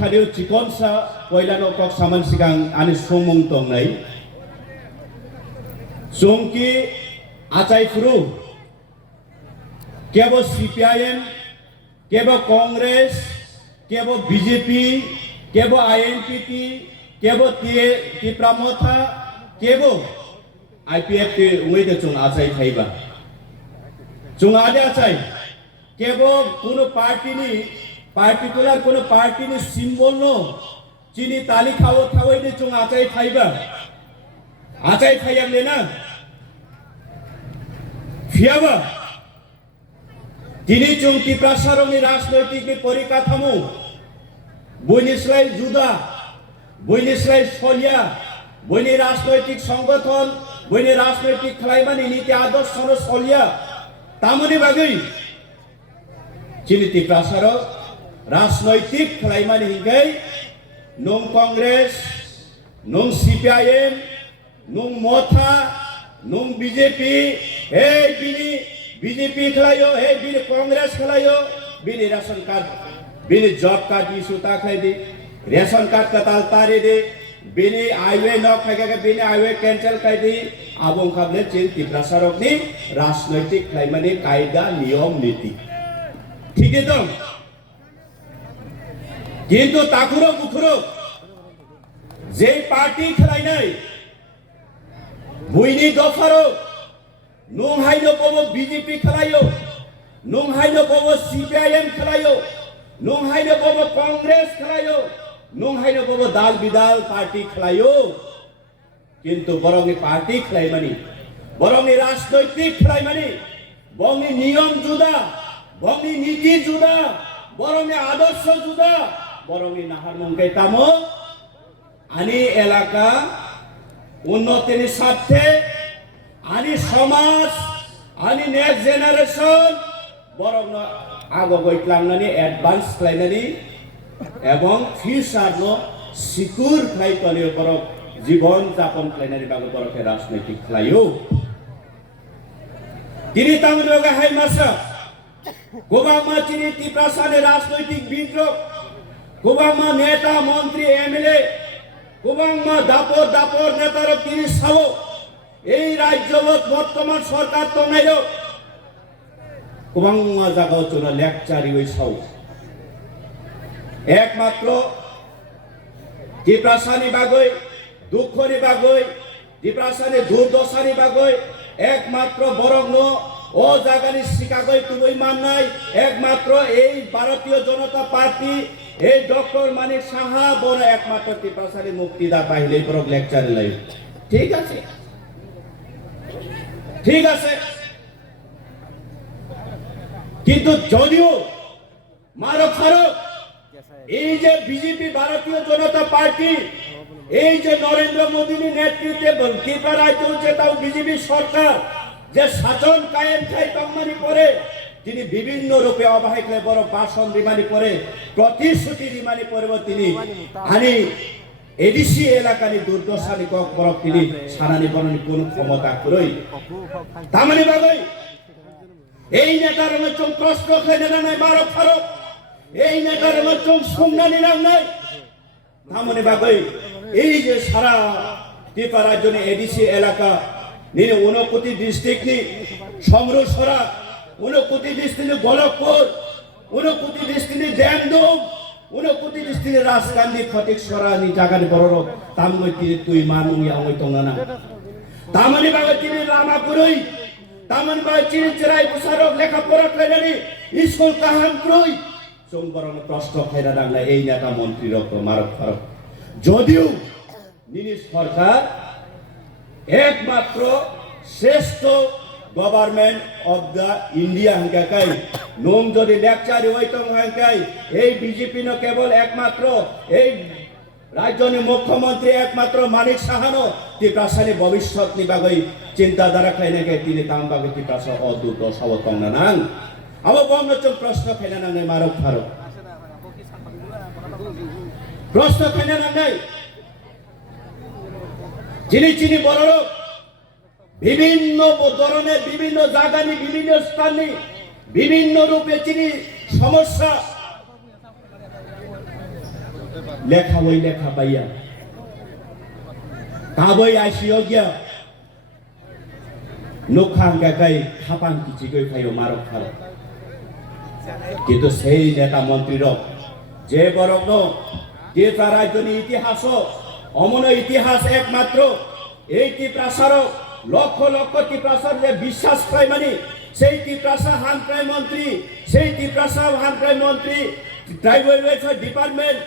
थारिव चिकनसा पहिलानो कक सामान सिगां आनि समं दंनाय जोंकि आचाइफ्रु केबो सीपीआईएम केबो कांग्रेस केबो बीजेपी केबो आईएनपीपी केबो तिप्रामथा केबो आईपीएफ के उइदे जों आचाइ थाइबा जों आदे आचाइ केबो कोनो पार्टीनि पार्टिकुलर कोनो पार्टीनि सिम्बल नो चिनी ताली खाओ थावैदे जों आचाइ थाइबा आचाइ थाइयामले ना फियाबा दिनै जों तिप्रासारनि राजनैतिक परिकाठामो बयनिस्राय जुदा बयनिस्राय सलिया बयनि राजनैतिक संगठन बयनि राजनैतिक खालायमानि नीति आदर्शनो सलिया तामनि बागै चिनि तिप्रासार राजनैतिक खालायमानि हिंगै नं कांग्रेस नं सीपीआईएम नं मथा नं बीजेपी हे बिनि बीजेपी खलायो हे बिनि कांग्रेस खलायो बिनि रेशन कार्ड बिनि जॉब कार्ड इशू ताखाय दे रेशन कार्ड कताल तारे दे बिनि हाईवे न खायगा बिनि हाईवे कैंसिल कर दे आबों खाबले चिन तिप्रासारकनि राजनैतिक खालायमानि कायदा नियम नीति ठीक है दं किन्तु ताकुरो बुखुरो जे पार्टी खलायनाय बयनि दफारो नों हायनो बबो बीजेपी खलायो नों हायनो बबो सीपीआईएम खलायो नों हायनो बबो कांग्रेस खलायो नों हायनो बबो दाल बिदाल पार्टी खलायो किन्तु बरंनि पार्टी खलायमानि बरंनि राजनैतिक खलायमानि बंनि नियम जुदा बंनि नीति जुदा बरंनि आदर्श जुदा बरंनि नाहार मंगै तामो आनि एलाका उन्नतिनि साथे आनि समाज आनि नेक्स्ट जेनारेशन बरं आगो गयलांनानै एडभान्स खालायनानै एवं फ्यूचार नो सिक्योर खालायतनि बरं जीवन यापन खालायनानै बागै बरं राजनैतिक खालायो दिनै तामिलनाडु हाय मासा गोबांमा चिनि तिप्रासानि राजनैतिक बिद्रोह गोबांमा नेता मंत्री एमएलए गोबांमा दापर दापर नेतार तिनि सावो এই রাজ্যবত বর্তমান সরকার তংনাইলো গোবাংমা জায়গাও চলা লেকচারি ওই সাউ একমাত্র তিপ্রাসানি বাগৈ দুঃখনি বাগৈ তিপ্রাসানি দুর্দশানি বাগৈ একমাত্র বরং ও জায়গানি শিকাগৈ তুই মাননাই একমাত্র এই ভারতীয় জনতা পার্টি এই ডক্টর মানিক সাহা বড় একমাত্র তিপ্রাসানি মুক্তিদাতা হইলে বরং লেকচারি লাই ঠিক আছে ঠিক আছে কিন্তু যদিও মারো খারো এই যে বিজেপি ভারতীয় জনতা পার্টি এই যে নরেন্দ্র মোদীর নেতৃত্বে ত্রিপুরা রাজ্য চলছে তাও বিজেপি সরকার যে শাসন কায়েম খাই তম্মানি করে তিনি বিভিন্ন রূপে অবহেলা বড় ভাষণ দিমানি করে প্রতিশ্রুতি দিমানি পর্ব তিনি আনি এডিসি এলাকানি দুর্দশানি কক বরক তিনি সারানি বরণি কোন ক্ষমতা কই তামানি বাগৈ এই নেতার মধ্যে প্রশ্ন খেলে না নাই মারো ফারো এই নেতার মধ্যে সংজ্ঞানি নাম নাই তামানি বাগৈ এই যে সারা ত্রিপুরা রাজ্যনি এডিসি এলাকা নিয়ে 29 ডিস্ট্রিক্ট নি Samarsara 29 district Golakpur 29 district Damdum 29 district Rajkandi Fatikchhara নি জায়গানি বড় তামগৈ তুই মানু ইয়ামৈ তংনা তামানি বাগৈ তিনি রামাপুরই তামানি বাগৈ তিনি চিরাই বুসারক লেখাপড়া কইনানি স্কুল কাহাম কই जों बरं प्रश्न खायना नांनाय এই নেতা মন্ত্রীর মারক ফারক যদিও নিনি সরকার একমাত্র শ্রেষ্ঠ গভর্নমেন্ট অফ দা ইন্ডিয়া হংকাই নোম যদি লেকচার হইতং হংকাই এই বিজেপি ন কেবল একমাত্র এই রাজ্যনি মুখ্যমন্ত্রী একমাত্র মানিক সাহানো ত্রিপ্রাসানি ভবিষ্যৎ নি বাগৈ চিন্তাধারা খাইনাকে তিনি তাম বাগৈ ত্রিপ্রাসা অদ্ভুত সবতং নাং আবো বংনচং প্রশ্ন খাইনা নাংনাই মারক ফারক প্রশ্ন খাইনা নাংনাই যিনি চিনি বড় বিভিন্ন ধরনের বিভিন্ন জায়গানি বিভিন্ন স্থানে বিভিন্ন রূপে চিনি সমস্যা লেখা বই লেখা পাইয়া কাবই আইসিও গিয়া নোখাং গাই খাপাং কিছু গই খাইও মারক খাল কিন্তু সেই নেতা মন্ত্রীর যে বরং যে তার রাজ্যনি ইতিহাস অমন ইতিহাস একমাত্র এই টিপ্রাসার লক্ষ লক্ষ টিপ্রাসার যে বিশ্বাস পাই মানে সেই টিপ্রাসা হানপ্রাই মন্ত্রী সেই টিপ্রাসা হানপ্রাই মন্ত্রী ট্রাইবাল ওয়েলফেয়ার ডিপার্টমেন্ট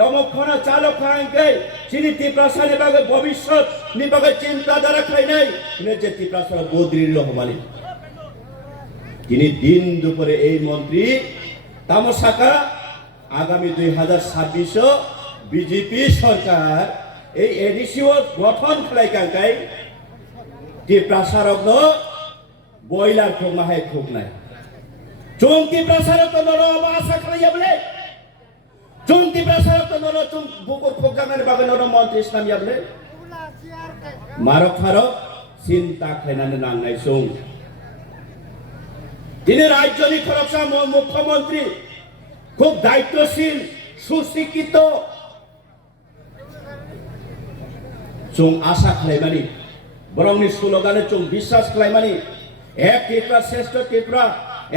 অমক্ষণ চালক খাঙ্কে চিনি টিপ্রাসা নিবাগে ভবিষ্যৎ নিবাগে চিন্তাধারা খাই নাই যে টিপ্রাসার বদ্রীর রহমানি তিনি দিন দুপুরে এই মন্ত্রী তামসাকা আগামী 2026 বিজেপি সরকার এই এডিসিও গঠন খাই কাঙ্কাই টিপ্রাসারক বয়লার খুব মাহাই খুব নাই চুমকি প্রাসারক নর আশা খাইয়া বলে চুমকি প্রাসারক নর চুম বুকুর খুব জাগানে বাগে নর মন্ত্রী ইসলাম যাবলে মারক ফারক চিন্তা খাইনানে নাংনাই চুম তিনি রাজ্যনি খরচা মুখ্যমন্ত্রী খুব দায়িত্বশীল সুশিক্ষিত চুম আশা খাইমানি বরংনি স্লোগানে চুম বিশ্বাস খাইমানি এক ত্রিপুরা শ্রেষ্ঠ ত্রিপুরা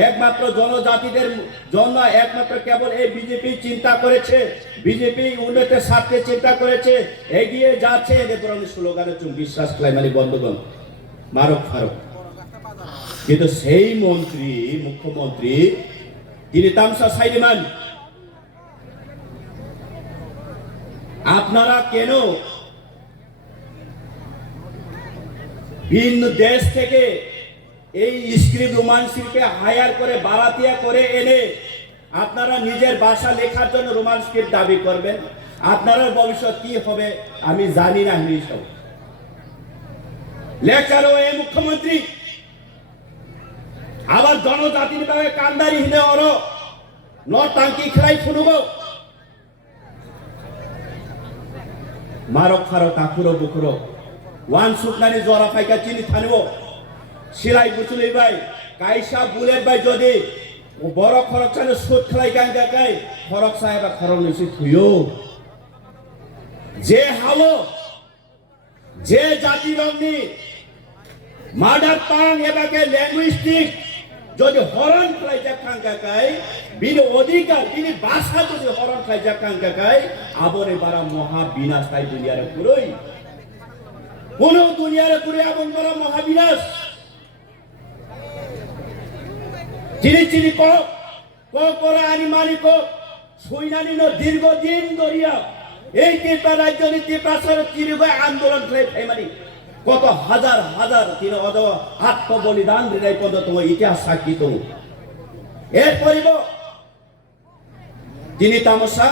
একমাত্র জনজাতিদের জন্য একমাত্র কেবল এই বিজেপি চিন্তা করেছে বিজেপি উন্নতির স্বার্থে চিন্তা করেছে এগিয়ে যাচ্ছে এদের বরং স্লোগানে চুম বিশ্বাস খাইমানি বন্ধুগণ মারক ফারক কিন্তু সেই মন্ত্রী মুখ্যমন্ত্রী তিনি তামসা সাইলিমান আপনারা কেন ভিন্ন দেশ থেকে এই স্ক্রিপ্ট রোমান্সকে হায়ার করে বারাতিয়া করে এনে আপনারা নিজের ভাষা লেখার জন্য রোমান স্ক্রিপ্ট দাবি করবেন আপনার ভবিষ্যৎ কি হবে আমি জানি না হিসব লেখারও এই মুখ্যমন্ত্রী আবার জনজাতির ভাবে কান্দারি হিনে অর টাঙ্কি খেলাই ফুনুব মারক ফারক কাকুরো বুকুরো ওয়ান সুকনানি জরা ফাইকা চিনি থানিব সিলাই বুচুলি ভাই কাইসা বুলেট ভাই যদি বড় খরক চানে সুদ খেলাই গান গাই খরক সাহেব খরক নিছি থুইও যে হালো যে জাতি রংনি মাদার টাং এবাকে ল্যাঙ্গুইস্টিক যদি হরণ খেলাই যাকান গাই বিনি অধিকার বিনি ভাষা যদি হরণ খেলাই যাকান গাই আবরে বারা মহা বিনাশ তাই দুনিয়ার পুরোই কোন দুনিয়ার পুরে আবন বারা মহা বিনাশ চিনি চিনি করা আনিমানি সৈনানি দীর্ঘদিন ধরিয়া এই ত্রিপুরা রাজ্য ত্রিপ্রাসার চিরিগয় আন্দোলন ফেমানি কত হাজার হাজার তিনি আত্মবলিদান হৃদয় পদ তোমার ইতিহাস সাক্ষী তো এর পরিব তিনি তামসা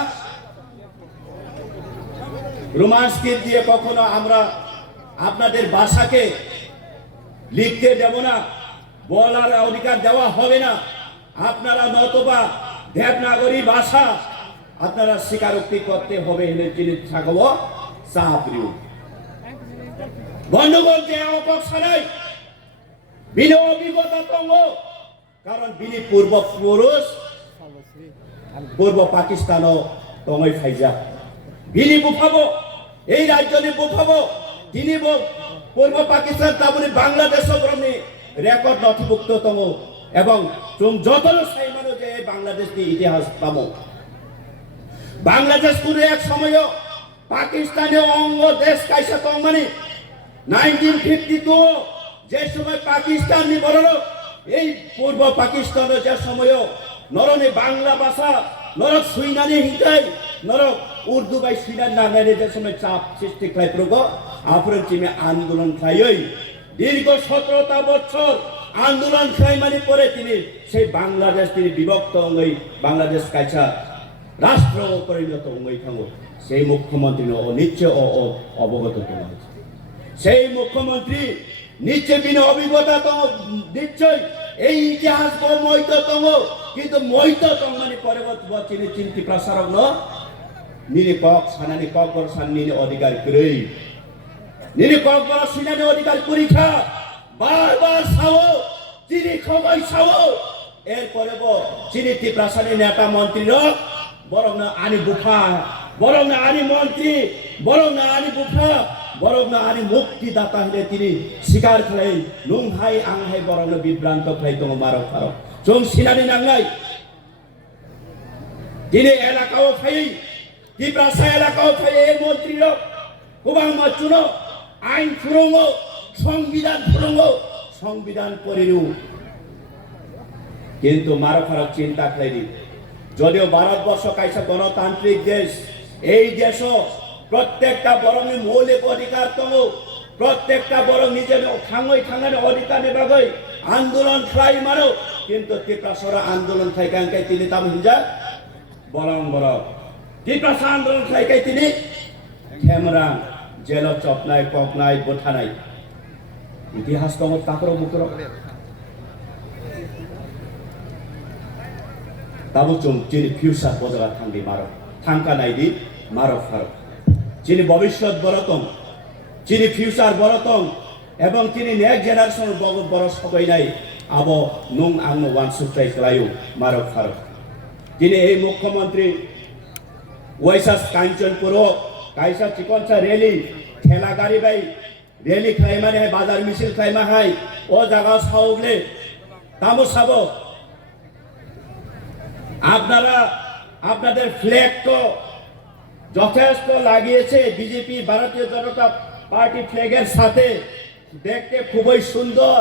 রোমান্সকে দিয়ে কখনো আমরা আপনাদের ভাষাকে লিখতে দেব না বলার অধিকার দেওয়া হবে না আপনারা নতবা দেবনাগরী ভাষা আপনারা স্বীকারোক্তি করতে হবে এনে চিনি থাকব সাপ্রিয় বন্ধুগণ যে অপেক্ষা নাই বিনি অভিজ্ঞতা তঙ্গ কারণ বিনি পূর্বপুরুষ পূর্ব পাকিস্তানও তঙ্গই ফাইজা বিনি বুফাবো এই রাজ্যনি বুফাবো তিনি পূর্ব পাকিস্তান তারপরে বাংলাদেশ রেকর্ড নথিভুক্ত তম এবং যত সাইমানো যে বাংলাদেশ ইতিহাস পাব বাংলাদেশ পুরো এক সময় পাকিস্তানের অঙ্গ দেশ কাইসা তং মানে 1952 যে সময় পাকিস্তান নিবরণ এই পূর্ব পাকিস্তান যে সময় নরনে বাংলা ভাষা নরক সুইনানি হিংসাই নরক উর্দু বাই সুইনান নাগারে যে সময় চাপ সৃষ্টি খাই প্রগ আপনার চিমে আন্দোলন খাইই দীর্ঘ 17টা বছর আন্দোলন খাই মানে পরে তিনি সেই বাংলাদেশ তিনি বিভক্ত অঙ্গই বাংলাদেশ কাইছা রাষ্ট্র পরিণত অঙ্গই থাঙ্গো সেই মুখ্যমন্ত্রী নিশ্চয় অবগত করা হয়েছে সেই মুখ্যমন্ত্রী নিশ্চয় বিনা অভিজ্ঞতা তো নিশ্চয় এই ইতিহাস মৈততম কিন্তু মৈততম মানে পরবর্তী চিনি চিন্তি প্রসারক নিরে কক সানানি কক বড় সান্নি অধিকার করে নিরে কক বড় সিনানি অধিকার পরীক্ষা বারবার সাও চিনি খবর সাও এরপরে চিনি ত্রিপ্রাসানি নেতা মন্ত্রীর বরং আনি বুফা বরং না আনি মন্ত্রী, বরং না আনি বুফা, বরং না আনি মুক্তিদাতা হলে তিনি শিকার খেলেন নুংহাই আংহাই বরং বিভ্রান্ত খাই দङ মারো খারো जों सिनानि नांनाय दिनै एलाकायाव फैयै दिब्रासा एलाकायाव फैयै मन्त्रील गोबां मानसिनो आइन फोरोङो संविधान पढ़िनु किन्तु मारो फाराग चिंता खालायनि যদিও ভারতবর্ষ কাইসা গণতান্ত্রিক দেশ এই দেশ প্রত্যেকটা বরং মৌলিক অধিকার দङ প্রত্যেকটা বরং নিজের থাঙানি অধিকার বাগै আন্দোলন খাই মারো কিন্তু ত্রিপুরা আন্দোলন খাইকাই তিনি তাম হিজা বরং ত্রিপুরা আন্দোলন খাইকাই তিনি খেমরা জেল চপনাই ককনাই বোঠানাই ইতিহাস দङ তাকরো মুকরো তাবো जों যিনি ফিউচার বজাगा থাঙ্গি মারো থাঙ্কা নাইদি মারো ফারো যিনি ভবিষ্যৎ বরতম যিনি ফিউচার বরতম এবং তিনি নেক্সট জেনারেশন বড় সবাই নাই আবো নুং আং ওয়ান সুপ্রাই খালায়ু মারো ফারো তিনি এই মুখ্যমন্ত্রী ওয়াইসা কাঞ্চনপুর কাইসা চিকনসা রেলি ঠেলা গাড়ি বাই রেলি খাইমানে বাজার মিছিল খাইমা হাই ও জায়গা সাউগলে তামো সাবো আপনারা আপনাদের ফ্ল্যাগ তো যথেষ্ট লাগিয়েছে বিজেপি ভারতীয় জনতা পার্টি ফ্ল্যাগের সাথে দেখতে খুবই সুন্দর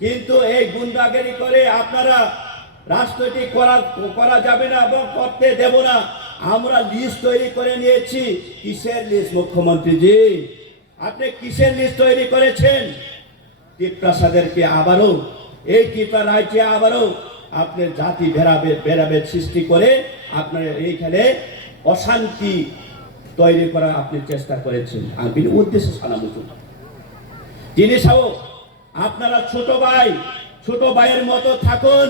কিন্তু এই গুন্ডাগিরি করে আপনারা রাজনৈতিক করা যাবে না এবং করতে দেব না আমরা লিস্ট তৈরি করে নিয়েছি কিসের লিস্ট মুখ্যমন্ত্রী জি আপনি কিসের লিস্ট তৈরি করেছেন ত্রিপ্রাসাদেরকে আবারও এই ত্রিপুরা রাজ্যে আবারও আপনি জাতি ভেদাভেদ সৃষ্টি করে আপনার এইখানে অশান্তি তৈরি করার আপনি চেষ্টা করেছেন আমি উদ্দেশ্যে সালামুচু জিনিস আপনারা ছোট ভাইয়ের মতো থাকুন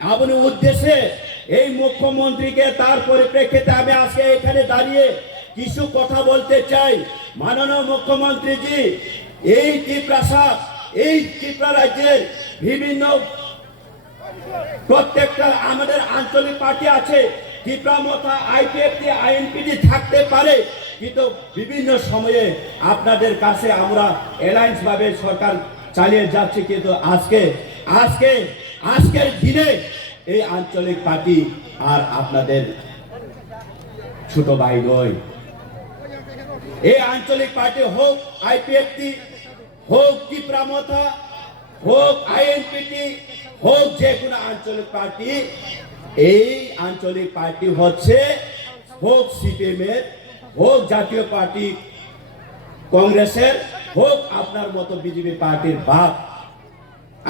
আপনি উদ্দেশ্যে এই মুখ্যমন্ত্রীকে তার পরিপ্রেক্ষিতে আমি আজকে এখানে দাঁড়িয়ে কিছু কথা বলতে চাই মাননীয় মুখ্যমন্ত্রীজি এই ত্রিপুরা রাজ্যের বিভিন্ন প্রত্যেকটা আমাদের আঞ্চলিক পার্টি আছে ত্রিপুরা মথা আইপিএফটি আইএনপিটি থাকতে পারে কিন্তু বিভিন্ন সময়ে আপনাদের কাছে আমরা অ্যালায়েন্স ভাবে সরকার চালিয়ে যাচ্ছি কিন্তু আজকের দিনে এই আঞ্চলিক পার্টি আর আপনাদের ছোট ভাই নয় এই আঞ্চলিক পার্টি হোক আইপিএফটি হোক ত্রিপুরা মথা হোক আইএনপিটি হোক যে কোনো আঞ্চলিক পার্টি এই আঞ্চলিক পার্টি হচ্ছে হোক সিপিএম এর হোক জাতীয় পার্টি কংগ্রেসের হোক আপনার মতো বিজেপি পার্টির বাপ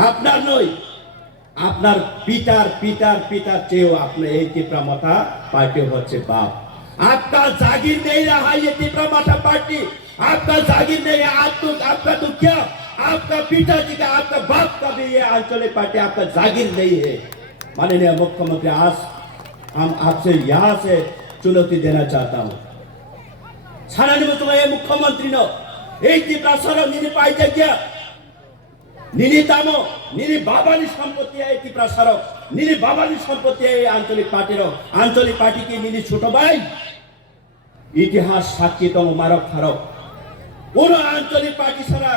আপনার নয় আপনার পিতার চেয়েও আপনার এই ত্রিপুরা মাথা পার্টি হচ্ছে बाप आपका जागीर नहीं रहा ये त्रिपुरा माथा पार्टी आपका जागीर नहीं है आपका तो क्या आपका पिताजी का आपका बाप का भी ये आंचलिक पार्टी आपका जागीर नहीं है माननीय मुख्यमंत्री आज हम आपसे यहाँ से चुनौती देना चाहता हूँ सानानी तुम्हारे मुख्यमंत्री नो एक ত্রিপুরা সরো নিনি পাইতে গিয়া নিনি তামো নিনি বাবানি সম্পত্তি এই ত্রিপুরা সরো নিনি বাবানি সম্পত্তি এই আঞ্চলিক পার্টি কি নিনি ছোট ভাই ইতিহাস সাক্ষী দङ মারক ফারক কোন আঞ্চলিক পার্টি ছাড়া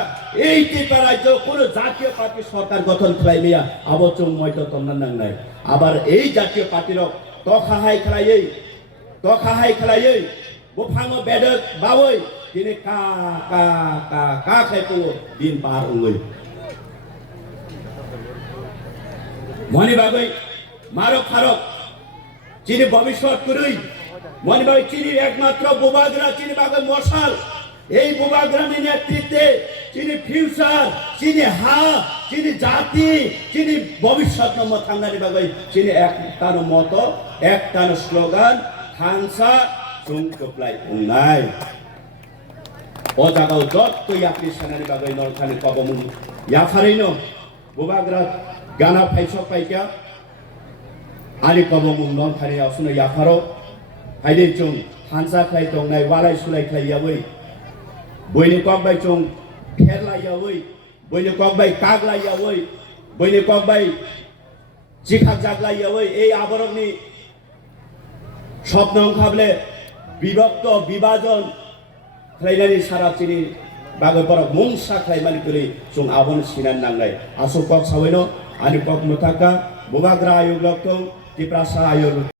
এই ত্রিপুরা রাজ্য কোন জাতীয় পার্টি সরকার গঠন খাইলিয়া আবচং ময়তো তন্নান নাই আবার এই জাতীয় পার্টির তখাহাই খেলাयै বুফাঙো বেদক বাবৈ দিনে কা খাইতো দিন পার হই মনি বাগৈ মারক ফারক যিনি ভবিষ্যৎ করি মনি বাগৈ যিনি একমাত্র বুবাগ্রা যিনি বাগৈ মশাল এই বুবাগ্রামের নেতৃত্বে যিনি ফিউচার যিনি যিনি জাতি যিনি ভবিষ্যৎ নম্বর থাঙ্গানি বাগৈ যিনি একটানো মতো একটানো স্লোগান থাংসা চুংকপ্লাই উংনাই ও জায়গাও যতই আপনি সেনানি বাগৈ নরখানি কবমুন ইয়াফারैनो বুবাগ্রা গানা ফাইসক পাইকা আলি কবমুন নরখানি আসুনো ইয়াফারো হাইদে চুং হানসা খাই দंनाय वालाय सुलाय खाइयावै বইনি ককবাই চং ফেরলাইয়াवै বইনি ককবাই কাগলাইয়াवै বইনি ককবাই জিখাক জাগলাইয়াवै এই আবরণনি স্বপ্ন খাবলে বিভক্ত বিভাজন खालायनानै साराचिनि बागैफोराव मुंसा खालायमानि गोरै जों आबन सिनान नांनाय आसु कक सावैनो आनि कक मुथाका बुबाग्रा आयुग्लकौ तिप्रासा आयुग